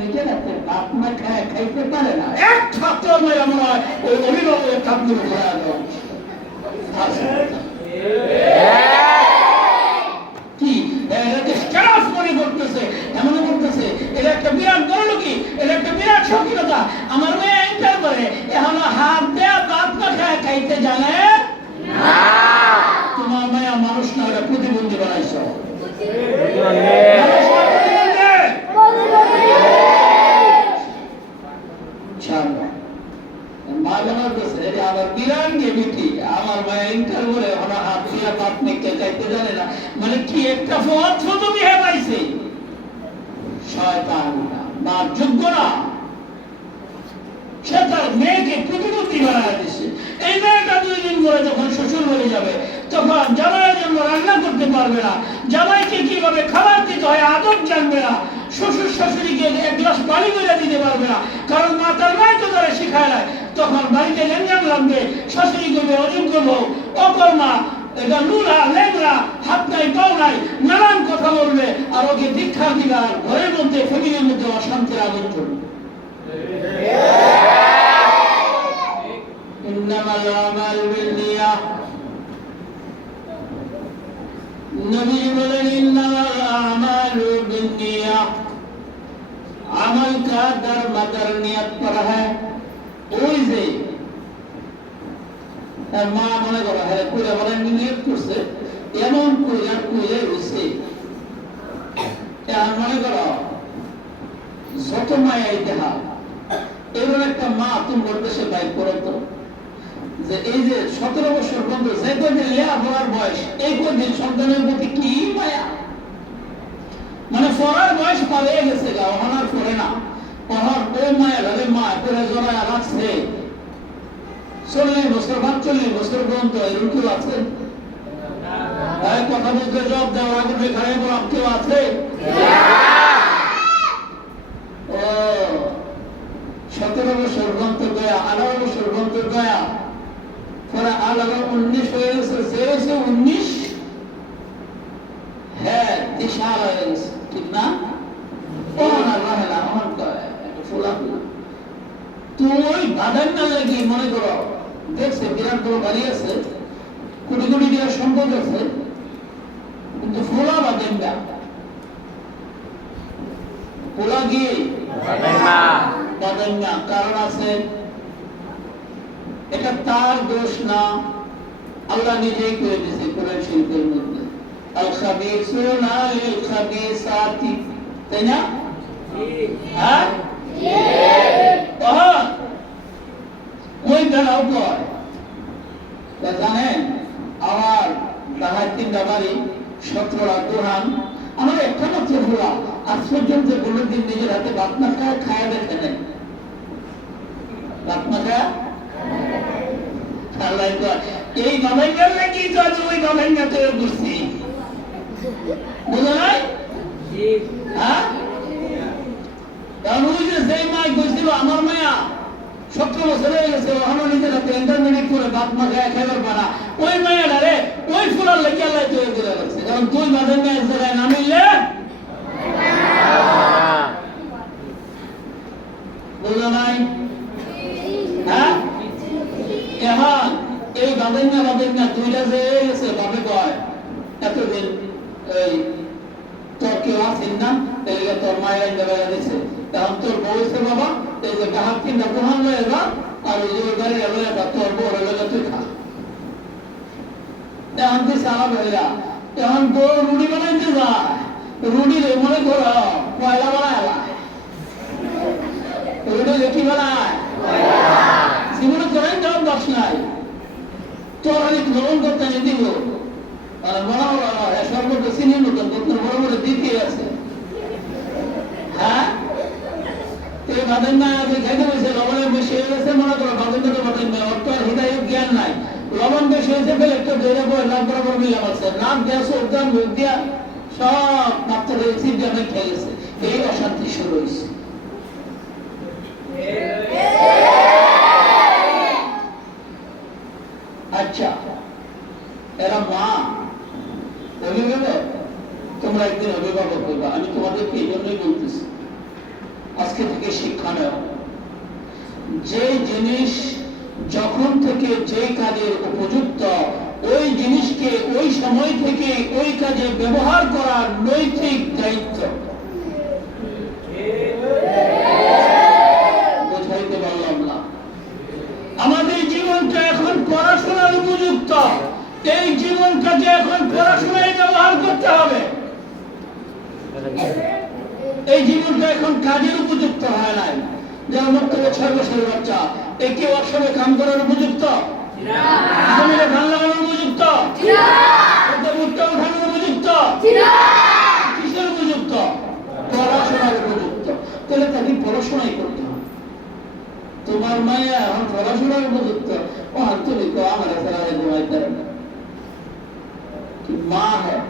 নিজের হাতে বাপ মা খাইতে পারে না, এক ছাত্র মেয়ে আমরা ওই অভিভাবকের কাপড় ঘোরা দেওয়া কি স্ট্যাটাস মনে করতেছে, এমন করতেছে এটা একটা বিরাট বড় কি, এটা একটা বিরাট সফলতা। আমার মেয়ে এন্টার করে এখন হাত দেয়া বাপ মা খাইতে জানে না। তোমার মেয়ে মানুষ না, ওরা প্রতিবন্ধী বানাইছো। মা বানাতেছে আমার বিরাঙ্গে বিটি, আমার মায়ের ইন্টার করে ওরা হাত দিয়া বাপ মেয়েকে চাইতে জানে না, মানে কি একটা ফত তুমি হেবাইছে শয়তান না, মা যোগ্য না, সে তার মেয়েকে প্রতিবন্ধী বানায় দিচ্ছে। এই মেয়েটা 2 দিন পরে যখন শ্বশুর বাড়ি যাবে তখন জামাইয়ের জন্য রান্না করতে পারবে না, জামাইকে কিভাবে খাবার দিতে হয় আদব জানবে না, শ্বশুর শাশুড়িকে 1 গ্লাস পানি করে দিতে পারবে না, কারণ মা তার মাই তো তারা শিখায় নাই। তখন বাড়িতে লেনজাম লাগবে, শাশুড়ি করবে অযোগ্য বউ, অকর্মা, এটা লুলা লেংরা, হাত নাই পাও নাই, নানান কথা বলবে, আর ওকে দীক্ষা দিবে, আর ঘরের মধ্যে ফ্যামিলির মধ্যে অশান্তির আগুন চলবে। ইন্নামাল আমালু বিন্নিয়াহ, নবী বলেন ইন্নামাল আমালু বিন্নিয়াহ, আমল का दर मदर नियत पर है। ওই যে মা মনে করো হ্যাঁ পুরো বলেন নিয়ত করছে, এমন কইরা কইরে হইছে, আর মনে করো যত মায়া ইতিহাস এবার একটা মা তোমার দেশে বাইক করো তো, যে এই যে 17 বছর পর্যন্ত যে কদিন লেখাপড়ার বয়স, এই কদিন সন্তানের প্রতি কি মায়া, মানে পড়ার বয়স পালিয়ে গেছে গা, ওনার পড়ে না, ওনার ওই মায়া ধরে মা করে জড়ায় রাখছে 40 বছর 45 বছর পর্যন্ত। এরকম কেউ আছে? কথা বলতে জবাব দেওয়ার আগে খাই বলাম কেউ আছে? 17 বছর পর্যন্ত গয়া, 18 বছর পর্যন্ত গয়া, পরে 19 হয়ে গেছে, সে হয়েছে 19, হ্যাঁ দিশা হয়ে গেছে, ঠিক না? ওই বাধার না লাগি মনে করো দেখছে বিরাট বড় বাড়ি আছে, কোটি কোটি টাকার সম্পদ আছে, কিন্তু ফোলা বাঁধেন না, ফোলা গিয়ে বাঁধেন না, কারণ আছে এটা তার দোষ না, আল্লাহ নিজেই করে দিয়েছে কোরআন শরীফের মধ্যে, আল খাবিসুনা লিল খাবিসাতি, তাই না? হ্যাঁ ওই বেড়াও কয় জানেন আমার ঢাকায় 3টা বাড়ি, 17টা দোকান, আমার একটা মাত্র ভোলা, আজ পর্যন্ত কোনোদিন নিজের হাতে ভাত না খায় খায়া দেখে নেন, ভাত না খায় এই বাবাইকার নাকি তো আজ ওই বাবাইকা তৈরি করছি, বুঝো নাই? হ্যাঁ সেই মাই গেছিল আমার মায়া 17 বছর হয়ে গেছে, ওখানে নিজের হাতে ইন্টারমিডিয়েট করে বাপ মা গায়ে খাইবার পারা, ওই মায়াটা রে ওই ফুলার লেগে আল্লাহ তৈরি করে রাখছে, কারণ তুই বাদের মেয়ের জায়গায় নামিলে বুঝো নাই? হ্যাঁ এখন এই বাদের না 2টা যে গেছে বাপে কয় এতদিন এই তোর কেউ আছেন না, তাহলে তোর মায়ের বেড়া দিচ্ছে, এখন তোর বউ হচ্ছে বাবা এই যে গাহাত 3টা প্রধান লয়ে যা, আর ওই যে গাড়ি লয়ে যা, তোর বউ লয়ে তুই খা। এখন তুই সারা ভাইরা এখন বউ রুটি বানাইতে যায়, রুটি মনে করো পয়লা বানায়, রুটি কি বানায় জীবনে করেন যাওয়ার দশ নাই, তোর আমি গ্রহণ করতে নিয়ে দিব, আর বড় বড় সর্বত চিনির মতন বড় বড় দিতে আছে। হ্যাঁ এই বাদের না খাইতে বসে লবণের বেশি হয়ে গেছে, মনে করো বাদের তো বাদের না, ওর তো আর হৃদয় জ্ঞান নাই, লবণ বেশি হয়েছে বলে একটা ধরে পড়ে নাম বরাবর মিলে আছে, নাম গ্যাস উদ্যান মুখ দিয়া সব মাত্র চিপ দিয়ে খেয়ে গেছে, এই অশান্তি শুরু হয়েছে। আচ্ছা এরা মা অভিভাবক, তোমরা একদিন অভিভাবক হইবা, আমি তোমাদেরকে এই জন্যই বলতেছি। আজকে এখানে যে জিনিস যখন থেকে যে কাজের উপযুক্ত ওই জিনিসকে ওই সময় থেকে ওই কাজে ব্যবহার করার নৈতিক দায়িত্ব। বোঝাইতে পারলাম না? আমাদের জীবনটা এখন পড়াশোনার উপযুক্ত, এই জীবনটাকে এখন পড়াশোনায় ব্যবহার করতে হবে। এই জীবনটা এখন কাজের উপযুক্ত হয় নাই। যার মধ্যে 6 বছরের বাচ্চা একে ওয়ার্কশপে কাম করার উপযুক্ত, জমিনে ধান লাগানোর উপযুক্ত, ভুট্টা উঠানোর উপযুক্ত, কিসের উপযুক্ত? পড়াশোনার উপযুক্ত। তাহলে তাকে পড়াশোনাই করতে হবে। তোমার মায়া এখন পড়াশোনার উপযুক্ত, ও তুমি তো আমার ফেরারে ঘুমাইতে মা হয়।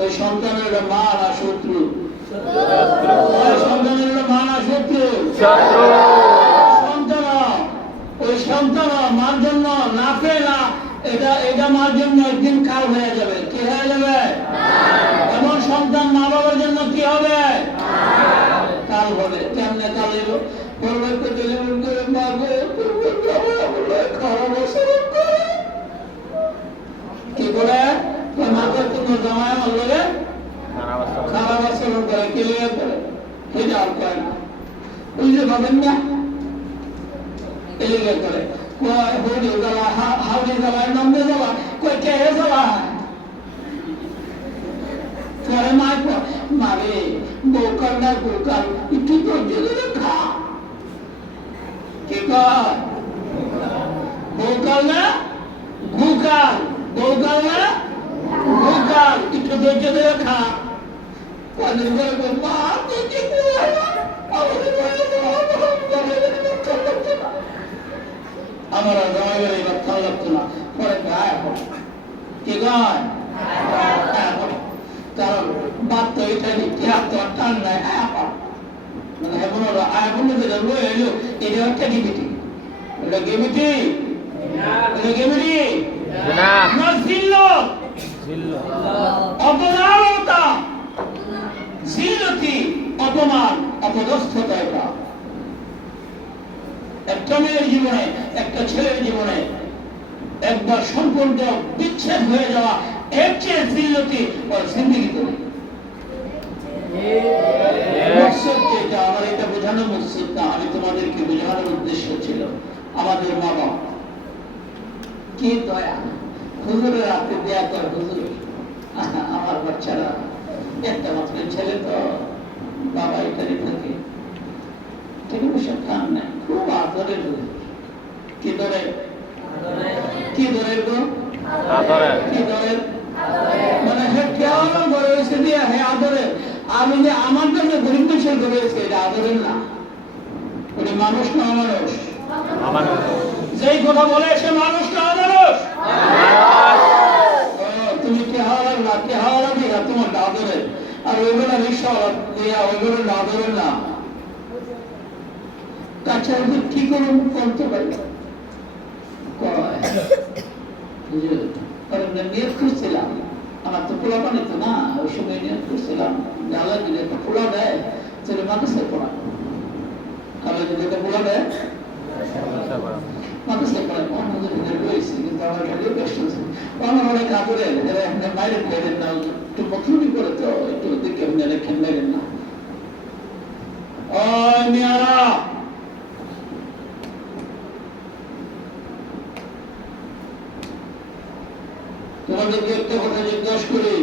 ওই সন্তানের মা না শত্রু? ওই সন্তানের মা না শত্রু? সন্তান, ওই সন্তান মার জন্য না পেলা, এটা মার জন্য একদিন কাল হয়ে যাবে। কি হয়ে যাবে? এমন সন্তান মা বাবার জন্য কি হবে? কাল হবে। কেমনে কাল এলো? কি করে মাকে তোমার জামাই আমার লগে খারাপ আচরণ করে, কে লেগে করে সেটা আর করে না, বুঝতে পারবেন না? এলিগে করে হৌদি জ্বালা, হাউদি জ্বালায়, নন্দে জ্বালা, কই কে জ্বালা করে মায় মারে বৌকার না বৌকার একটু ধৈর্য খা। কি কর? বৌকাল না ঘুকাল, বৌকাল না ঘুকাল, একটু ধৈর্য ধরে খা। মা আমার জামাই বাড়ি ভাল লাগতো না, পরে গায়ে কি গায়, কারণ বাদ তো এটা ইতিহাস তো টান নাই। মানে এখন এখন যেটা রয়ে এলো এটা একটা গিমিটি, এটা গিমিটি, এটা গিমিটি না জিল্লত, অপমানতা, জিল্লতি, অপমান, অপদস্থতা। এটা একটা মেয়ের জীবনে, একটা ছেলের জীবনে একবার সম্পর্ক বিচ্ছেদ হয়ে যাওয়া এর চেয়ে জিল্লতি ওর জিন্দেগিতে নেই। যেটা আমার এটা বোঝানোর মকসদ না, আমি তোমাদেরকে বোঝানোর উদ্দেশ্য ছিল আমাদের মা বাবা কি দয়া। হুজুরের রাতে দেয়া কর, হুজুর আমার বাচ্চারা একটা মাত্র ছেলে তো বাবা এখানে থাকে, ঠিক আছে কান নাই, খুব আদরের। কি ধরে, কি ধরে গো, কি ধরে, মানে কেমন গড়ে হয়েছে দিয়ে হ্যাঁ আদরের। আর আমার জন্য গরিব দেশের গড়ে হয়েছে, এটা আদরের না। ওটা মানুষ না অমানুষ? যেই কথা বলে সে মানুষ না অমানুষ? তুমি কে হাওয়া না, কে হাওয়া লাগবে না তোমার আদরের। আর ওইগুলো রিক্সা দিয়া ওইগুলো আদরের না। তাছাড়া কি করে করতে পারি? নিয়োগ করছিলাম, আমার তো খোলা পানি তো না, ওই সময় নিয়োগ করছিলাম জ্বালা দিলে একটা খোলা দেয়, ছেলে মাদ্রাসে পড়া, কালো যদি একটা খোলা দেয় মাদ্রাসে পড়া অন্যদের ভিতরে রয়েছে। কিন্তু আমার খালি কষ্ট হচ্ছে, আমার অনেক আদরে বাইরে বেরেন না, একটু মতলবি করে তো একটু দিকে রেখেন বেরেন না। ওই মেয়ারা তোমাদেরকে একটা কথা জিজ্ঞাসা করি,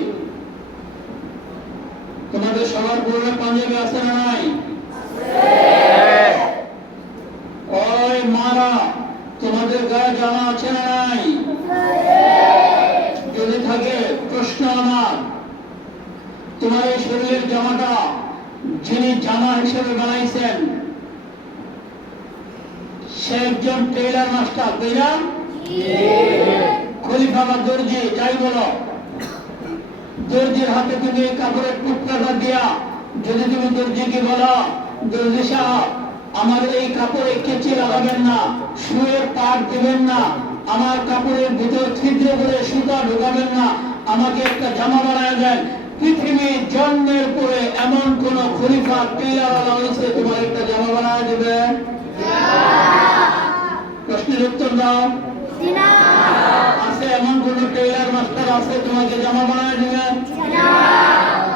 তোমাদের সবার পুরনো পাঞ্জাবি আছে না নাই? ওই মারা তোমাদের গায়ে জামা আছে না নাই? যদি থাকে প্রশ্ন আমার, তোমার এই শরীরের জামাটা যিনি জামা হিসেবে বানাইছেন সে একজন টেইলার মাস্টার, তাই না? খলিফা বা দর্জি যাই বলো, দর্জির হাতে তুমি কাপড়ের টুকরাটা দিয়া যদি তুমি দর্জিকে বলো, দর্জি সাহেব আমার এই কাপড়ে কেচি লাগাবেন না, সুয়ের পাট দেবেন না, আমার কাপড়ের ভিতর ছিদ্র করে সুতা ঢোকাবেন না, আমাকে একটা জামা বানায় দেন, পৃথিবীর জন্মের পরে এমন কোন খলিফা টেইলার হয়েছে তোমার একটা জামা বানায় দেবে? প্রশ্নের উত্তর দাও। আছে এমন কোন টেইলার মাস্টার আছে তোমাকে জামা বানায় দেবে?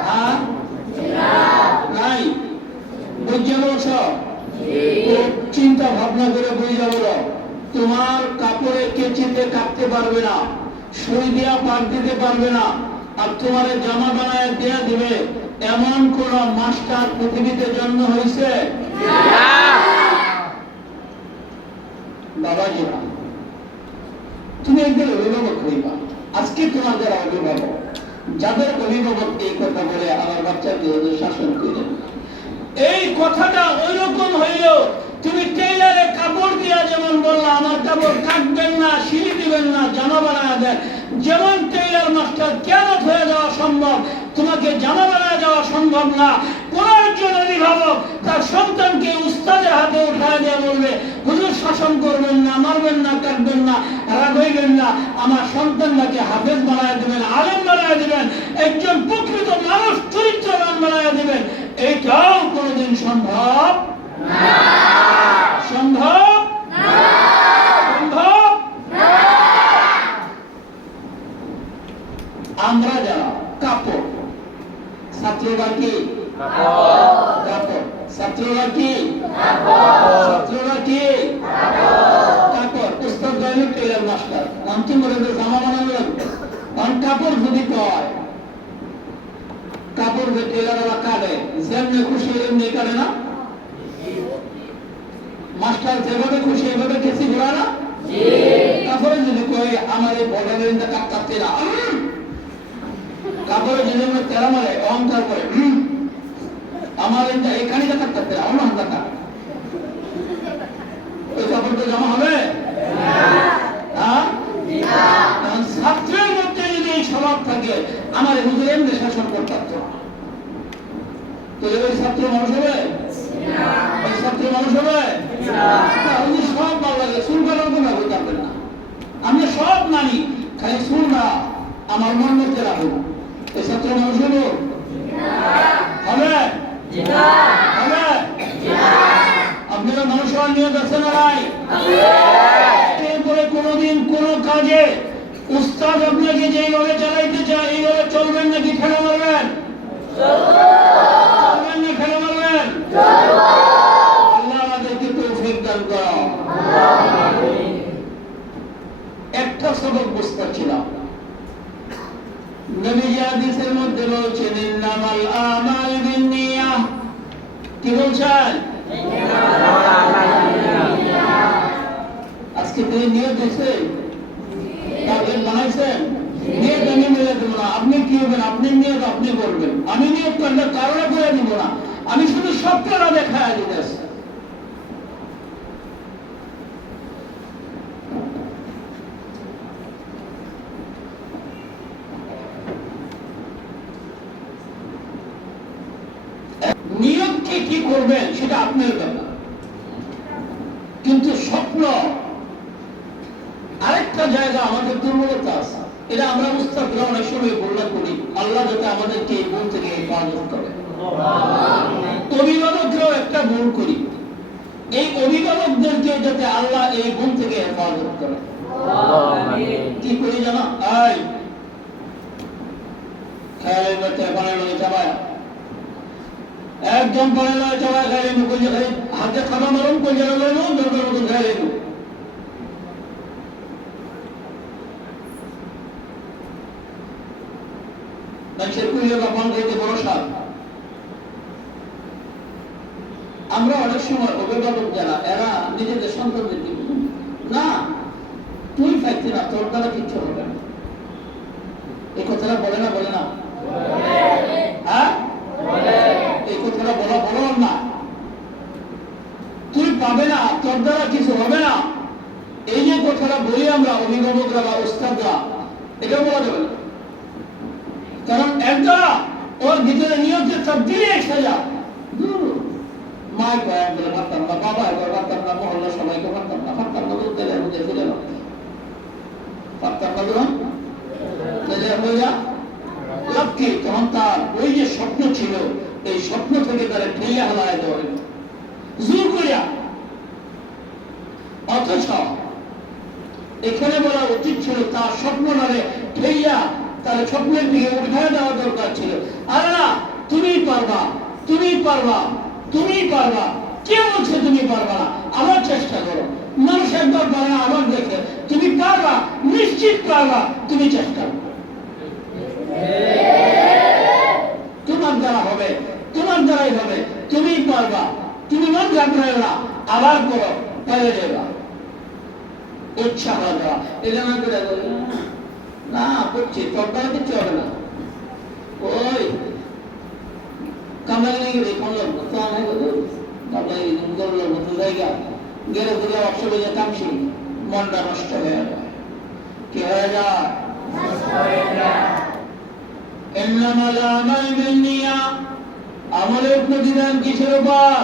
হ্যাঁ, নাই। বুঝে বলছো? চিন্তা ভাবনা করে বুঝে বলো। তোমার কাপড়ে কেচিতে কাটতে পারবে না, সুই দিয়া পাক দিতে পারবে না, আর তোমার জামা বানায় দেয়া দিবে এমন কোন মাস্টার পৃথিবীতে জন্ম হয়েছে? বাবাজি, তুমি একদিন অভিভাবক হইবা। আজকে তোমার যারা অভিভাবক, যাদের অভিভাবক এই কথা বলে আমার বাচ্চাকে শাসন করেন, এই কথাটা ওই রকম হইলেও তুমি টেইলারে কাপড় দিয়া যেমন বললা আমার কাপড় কাটবেন না, সিলি দিবেন না, জামা বানায় দেন, যেমন টেইলার মাস্টার কেন হয়ে যাওয়া সম্ভব, তোমাকে জামা বানায় যাওয়া সম্ভব না। কোন একজন অভিভাবক তার সন্তানকে উস্তাদের হাতে উঠায় দিয়ে বলবে, হুজুর শাসন করবেন না, মারবেন না, কাটবেন না, রাগ হইবেন না, আমার সন্তানটাকে হাফেজ বানায় দিবেন, আলেম বানায় দিবেন, একজন প্রকৃত মানুষ চরিত্রবান বানায় দিবেন, এইটাও কোনদিন সম্ভব সম্ভব সম্ভব? আমরা যারা কাপড়, ছাত্ররা কি কাপড়, ছাত্ররা কি ছাত্ররা কি কাপড়, উস্তাদ গাইলে টেইলার মাস্টার, অন্তিম করে জামা বানানো লাগবে। কারণ কাপড় যদি কয়, কাপড় যে টেইলাররা কাটে যেমনি খুশি এমনি কাটে না? মাস্টার যেভাবে খুশি এভাবে কেসি ঘোরা না? কাপড়ে যদি কই আমার এই বর্ডারের কাটতে না, কাপড়ে যদি আমরা তেরা মারে অহংকার করে আমার এখানে কাটতে না, অন্য হাত ওই কাপড় তো জমা হবে? ছাত্রের মধ্যে যদি এই স্বভাব থাকে, আমার হুজুর এমনি শাসন করতে পারতো, তাহলে ওই ছাত্র মানুষ হবে? ওই ছাত্র মানুষ হবে? সব ভালো লাগে, চুল কাটার কোনো হতে পারবেন না। আমি সব মানি, খালি চুল না আমার মন মধ্যে রাখবো। ওই ছাত্র মানুষ হবো? হবে? হবে? আপনারা মানুষ হওয়ার নিয়ত আছে না নাই? এরপরে কোনোদিন কোনো কাজে উস্তাদ আপনাকে যেইভাবে চালাইতে চায় এইভাবে চলবেন নাকি ঠেলা মারবেন? চলবেন না ঠেলা মারবেন? আল্লাহ আমাদেরকে তৌফিক দান করো। একটা সবক বুঝতে ছিলাম, নবীজি হাদিসের মধ্যে বলছেন ইন্নামাল আমালু বিন্নিয়াহ। কি বলছেন? আজকে তুমি নিয়ত দিয়েছেন, টার্গেট বানাইছেন, নিয়ত আমি মিলে দেবো না। আপনি কি হবেন? আপনি নিয়ত আপনি করবেন, আমি নিয়ত করলে কারণে করে দিব না, আমি শুধু সবটা দেখায় দিতেছি। নিয়তকে কি করবেন সেটা আপনার ব্যাপার, কিন্তু স্বপ্ন আরেকটা জায়গা আমাদের দুর্বলতা আছে। এটা আমরা মুস্তাফিরা অনেক সময় বললা করি, আল্লাহ যাতে আমাদেরকে এই ভুল থেকে হেফাজত করে। অভিভাবকরাও একটা ভুল করি, এই অভিভাবকদেরকে যাতে আল্লাহ এই ভুল থেকে হেফাজত করে। কি করি জানা? খেয়ালের মধ্যে বানানো চাবায় একদম বানানো চাবায় খাইলে মুখে খাই হাতে খাবার মারুন কোন জায়গা গেল দরকার মতন খাইলে আমরা অনেক সময় অভিভাবক যারা এরা নিজেদের সন্তানদেরকে না তুই খাইছি না, তোর দ্বারা কিচ্ছু হবে না, এই কথাটা বলে না? বলে না? হ্যাঁ, এই কথাটা বলো না, তুই পাবে না, তোর দ্বারা কিছু হবে না, এই যে কথাটা বলি আমরা অভিভাবকরা বা উস্তাদরা, এটা বলা যাবে না। কারণ একটা ওর ভিতরে নিয়ত তবদিলে এসে যায়। মা কয়েক বলে পারতাম না, বাবা একবার পারতাম না, মহল্লা সবাইকে পারতাম না, পারতাম না বলতে বুঝে ফিরে পারতাম না ধরুন লাভ কি? তখন তার ওই যে স্বপ্ন ছিল এই স্বপ্ন থেকে তারা ঠেলে হালায় দেওয়া হইল জোর করিয়া। অথচ এখানে বলা উচিত ছিল তার স্বপ্নটারে ঠেইয়া তার স্বপ্নের দিকে উঠায় দেওয়া দরকার ছিল। আরে না, তুমি পারবা, তুমি পারবা, তুমি পারবা। কে বলছে তুমি পারবা না? আবার চেষ্টা করো। মানুষ একবার পারে না, আবার দেখে তুমি পারবা, নিশ্চিত পারবা, তুমি চেষ্টা করো। তোমার দ্বারা হবে, তোমার দ্বারাই হবে, তুমি পারবা। তুমি মন ঘাবড়ায় না, আবার করো, পেরে যাবা। উৎসাহ দেওয়া, এটা না করে না করছি, চট্টায় দিতে হবে না। ওই কামাই নিয়ে গেলে কোন লোক তো অনেক কামাই করলো নতুন জায়গা গেলে দিলে অসুবিধা যে কামছি মনটা নষ্ট হয়ে যায়। কি হয়ে যায়? ইন্নামাল আমাল বিন্নিয়া, আমলের প্রতিদান কিসের উপর?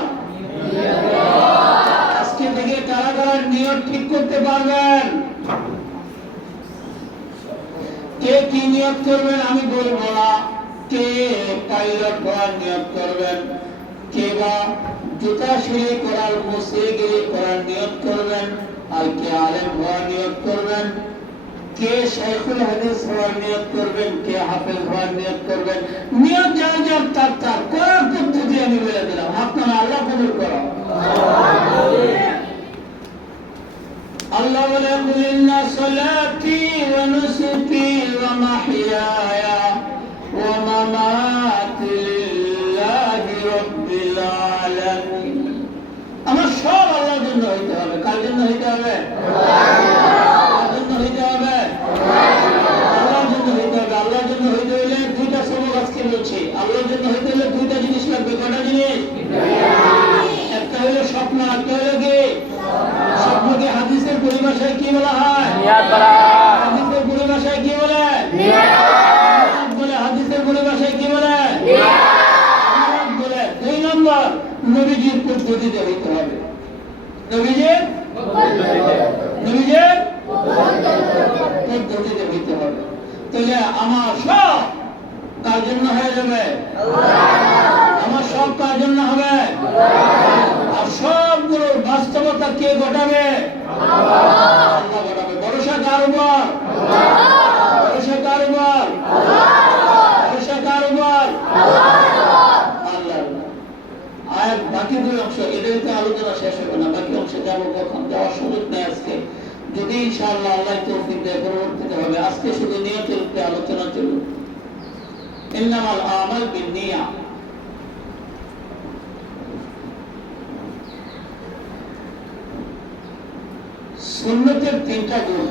আজকে থেকে কারা কারা নিয়ত ঠিক করতে পারবেন? কে কি নিয়ত করবেন আমি বলবো না। কে পাইলট হওয়ার নিয়ত করবেন, কে বা জুতা সিলাই করার মুসলিগিরি করার নিয়ত করবেন, আর কে আলেম হওয়ার নিয়ত করবেন, কে শাইখুল হাদিস হওয়ার নিয়ত করবেন, কে হাফেজ হওয়ার নিয়ত করবেন। নিয়ত যার যার তার করার পদ্ধতি আমি বলে দিলাম, আপনারা আল্লাহ কবুল করো। আল্লাহ বলে ইন্না সালাতি ওয়া নুসুকি ওয়া মাহইয়ায়া ওয়া মামাতি লিল্লাহি রাব্বিল আলামিন। আমার সব আল্লাহর জন্য হইতে হবে। কার জন্য হইতে হবে? আল্লাহর জন্য হইতে হবে। আল্লাহর জন্য হইতে হবে। আল্লাহর জন্য হইতে হইলে দুইটা সবক আজকে বলছি। আল্লাহর জন্য হইতে হলে দুইটা জিনিস লাগবে। কয়টা জিনিস? একটা হলো স্বপ্ন, একটা হলো কি? স্বপ্নকে হাদিসের পরিভাষায় কি বলা হয়? নিয়াত বলা হয়। হাদিসের পরিভাষায় কি বলে? নিয়াত বলে। হাদিসের পরিভাষায় কি বলে? নিয়াত বলে। দুই নম্বর, নবীজির পদ্ধতিতে হইতে হবে। নবীজির পদ্ধতিতে হইতে হবে। তাহলে আমার সব কার জন্য হয়ে যাবে? আমার সব কার জন্য হবে? আর সবগুলোর বাস্তবতা কে ঘটাবে? আল্লাহ ঘটাবে। ভরসা কার উপর? ভরসা কার উপর? ভরসা কার উপর? আল্লাহ। আর বাকি দুই অংশ এদেরকে আলোচনা শেষ হবে না। বাকি অংশে যাবো কখন, যাওয়ার সুযোগ নেই আজকে। যদি ইনশাআল্লাহ আল্লাহ তৌফিক দেয় পরবর্তীতে হবে। আজকে শুধু নিয়তের উপরে আলোচনা চলবে। ইন্নামাল আমাল বিন্নিয়া। সুন্নতের তিনটা গুণ।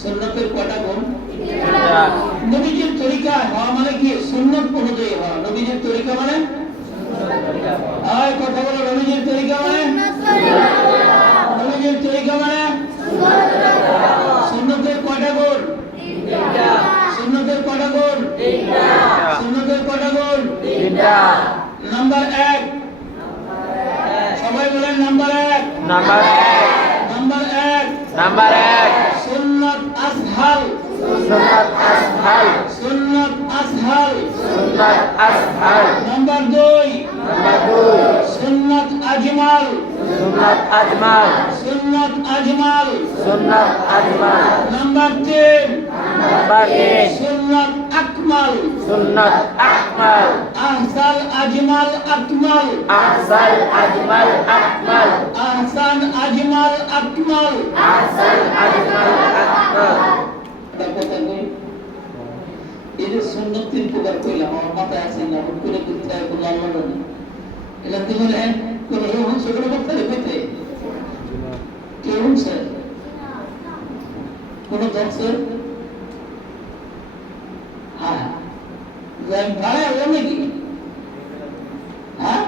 সুন্নতের কয়টা গুণ? নবীজির তরিকা হওয়া মানে কি? সুন্নত অনুযায়ী হওয়া। নবীজির তরিকা মানে কথা বলো। নবীজির তরিকা মানে? নবীজির তরিকা মানে সুন্নতের কয়টা গুণ? সুন্নতের কয়টা গুণ? সুন্নতের কয়টা গুণ? নাম্বার 1, সবাই বলেন নাম্বার 1। নাম্বার 1 সুন্নাত আসহাল। সুন্নাত আসহাল। নাম্বার 2 সুন্নাত আজমাল। নাম্বার 3 সুন্নাত আকমাল। আহসান আজমাল আকমাল। এই যে সুন্নত 3 প্রকার কইলাম, আমার মাথায় আছে না, করে করতে হয় কোনো আল্লাহ জানে। এটা তো বলে কোন রকম ছোট করতে হইতে কেউ শুনছে? কোন দর্শক? হ্যাঁ, ভাড়া হলো নাকি? হ্যাঁ,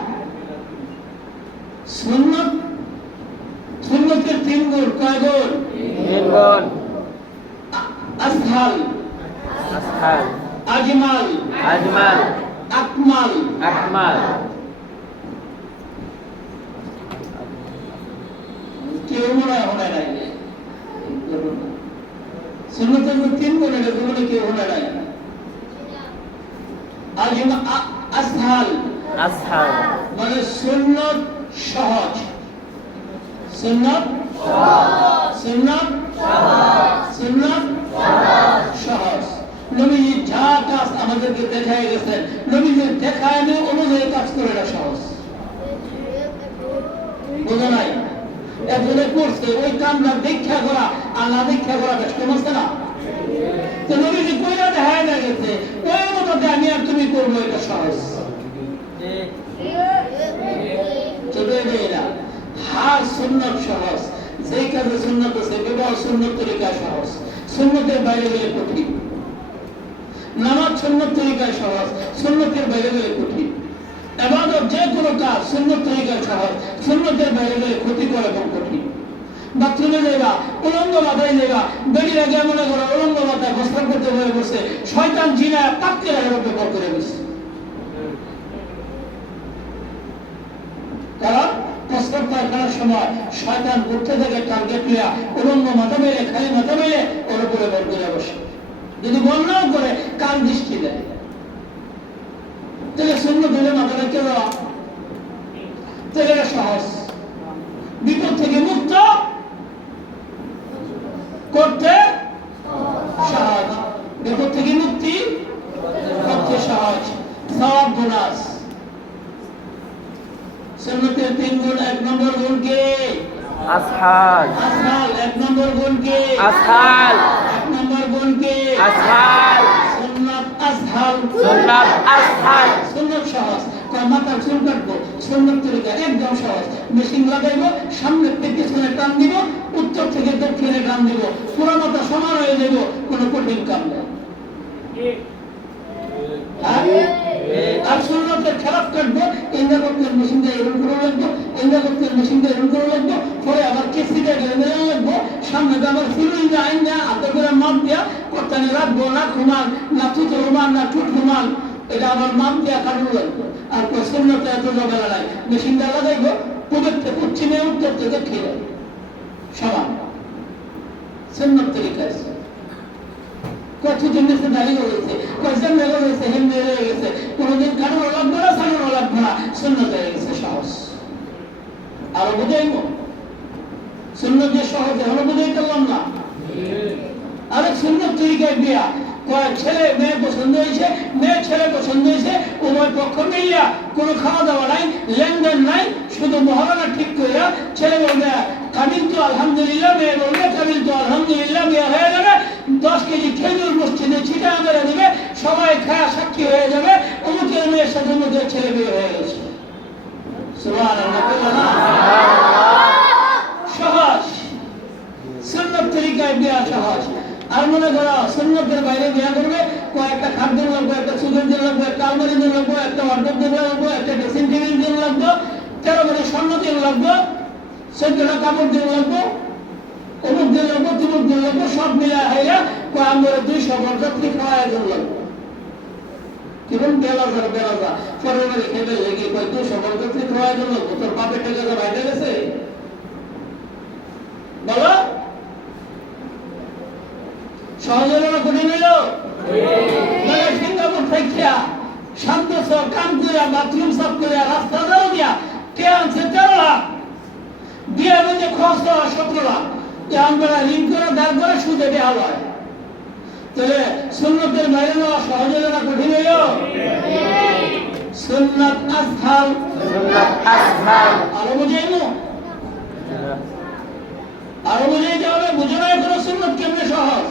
সুন্নতের 3 গুণ। কয় গুণ? 3 গুণ। আসহাল, আজমাল, আকমাল। কেউ মনে হয় নাই। সুন্নতের 3 গুণ, এটা জীবনে কেউ হয় নাই। আসহাল আসহাল মানে সুন্নত সহজ, সুন্নত সুন্নত সুন্নত সহজ। নবীজি যা কাজ আমাদেরকে দেখায় গেছেন, নবীজি দেখায় অনুযায়ী কাজ করে এটা সহজ। বোঝা নাই? একজনে করছে ওই কামটা দীক্ষা করা আর না দীক্ষা করা বেশ কম আছে না? তো নবীজি কইরা দেখায় না গেছে, ওই অনুপাতে আমি আর তুমি করবো, এটা সহজ। হার সুন্নত সহজ, যেই কাজে সুন্নত আছে বিবাহ সুন্নত তরিকা সহজ, সুন্নতের বাইরে গেলে কঠিন। নামাজ সুন্নত তরিকায় সহজ, সুন্নতের বাইরে গেলে কঠিন। ইবাদত যে কোনো কাজ সুন্নত তরিকায় সহজ, সুন্নতের বাইরে গেলে ক্ষতিকর এবং কঠিন। বাথরুমে যাইবা, উলঙ্গ মাথায় যাইবা, বেরিয়ে আগে মনে করো উলঙ্গ মাথায় বস্ত্র করতে হয়ে বসে, শয়তান জিনায় পাক্কে রাখার উপর করে বসে। কারণ প্রস্তাব পায়খানার সময় শয়তান উঠতে থেকে টার্গেট লিয়া উলঙ্গ মাথা মেলে, খালি মাথা মেলে ওর উপরে বল করে বসে। যদি বন্যাও করে কান দৃষ্টি দেয়, তাহলে শূন্য ধরে মাথা রেখে দেওয়া, তাহলে এটা সহজ। বিপদ থেকে মুক্ত করতে সহজ, বিপদ থেকে মুক্তি করতে সহজ। সওয়াব বোনাস। সুন্নতের 3 গুণ। 1 নম্বর গুণ কে? আসহাল আসহাল। 1 নম্বর গুণ কে? আসহাল 1 নম্বর গুণ কে? আসহাল সুন্নাত আসহাল। সুন্নাত আসহাল সুন্নত সহজ। মাথার চুল কাটবো, সুন্নত তরিকা একদম সহজ। মেশিন লাগাইবো, সামনে থেকে পিছনে টান দিব, উত্তর থেকে দক্ষিণে টান দিব, পুরো মাথা সমান হয়ে যাব, কোনো কঠিন কাম নেই। আর সুন্নতের খেলাফ কাটবো, ইন্দা করতে মেশিন দিয়ে এরকম করে লাগবো, ইন্দা করতে মেশিন দিয়ে এরকম করে লাগবো, পরে আবার কেসিটা গেলে মেলে লাগবো, সামনে আবার ফিরুই না আইন না হাতে করে মাপ দিয়া করতানে রাখবো, না ঘুমান না থুতো রুমান না ঠুট ঘুমান, এটা আবার মাপ দিয়া কাটবো লাগবো। আর সুন্নতে এত ঝামেলা নাই, মেশিনটা লাগাইবো, পশ্চিমে উত্তর থেকে দক্ষিণে সমান। সুন্নত তরিকা আছে। কত জিনিস দাঁড়িয়ে রয়েছে, কয়েকজন মেলে রয়েছে, হিন্দু হয়ে গেছে, কোনোদিন কারো লাগবে না, সাধারণ লাগবে না, সুন্নত হয়ে গেছে সহজ। আরো বুঝাইব সুন্নত যে সহজ, এখনো বুঝাই করলাম না। আরেক সুন্নত তরিকায় বিয়া, ছেলে মেয়ে পছন্দ হয়েছে, মেয়ে ছেলে পছন্দ হয়েছে, উভয় পক্ষ মিলিয়া কোনো খাওয়া দাওয়া নাই, লেনদেন নাই, শুধু মহারণা ঠিক করিয়া ছেলে বলবে কাবিল তো আলহামদুলিল্লাহ, মেয়ে বলবে কাবিল তো আলহামদুলিল্লাহ, বিয়ে হয়ে যাবে। 10 কেজি খেজুর মসজিদে ছিটা মেরে দেবে, সবাই খায়া সাক্ষী হয়ে যাবে, অমুকের মেয়ের সাথে অমুকের ছেলে বিয়ে হয়ে গেছে। সহজ। সুন্নত তরিকায় বিয়া সহজ। আর মনে করো সুন্নতের বাইরে বিয়া করবে, কয়েকটা খাট দিন লাগবে, একটা সুগের দিন লাগবে, একটা আলমারি দিন লাগবে, একটা ওয়ার্ডরোব দিন লাগবে, একটা ড্রেসিং টেবিল দিন লাগবে, 13 ভরি স্বর্ণ দিন লাগবে, 14টা কাপড় দিন লাগবে, অমুক দিন লাগবে, তুমুক দিন লাগবে, সব মিলা হইয়া আমরা 200 বরযাত্রী খাওয়াই দিন লাগবে। কেমন বেলাজা পরের বাড়ি খেতে লেগে 200 বরযাত্রী খাওয়াই দিন লাগবে। তোর বাপের টাকা বাইরে গেছে বলো? সহজ হলো না কঠিন হইল? সিঙ্গাপুর থেকে শান্ত কাম করিয়া, বাথরুম সাফ করিয়া, রাস্তা দাও দিয়া কে আনছে 13 লাখ, বিয়ে বুঝে খরচ 17 লাখ, আমরা ঋণ করে দাঁড় করে সুদে দেওয়া হয়। তাহলে সুন্নতের বাইরে নেওয়া সহজ হলো না কঠিন হইল? সুন্নাত আসহাল। আরো বুঝাইব, আরো বুঝাইতে হবে। বুঝে না এখনো সুন্নত কেমনে সহজ?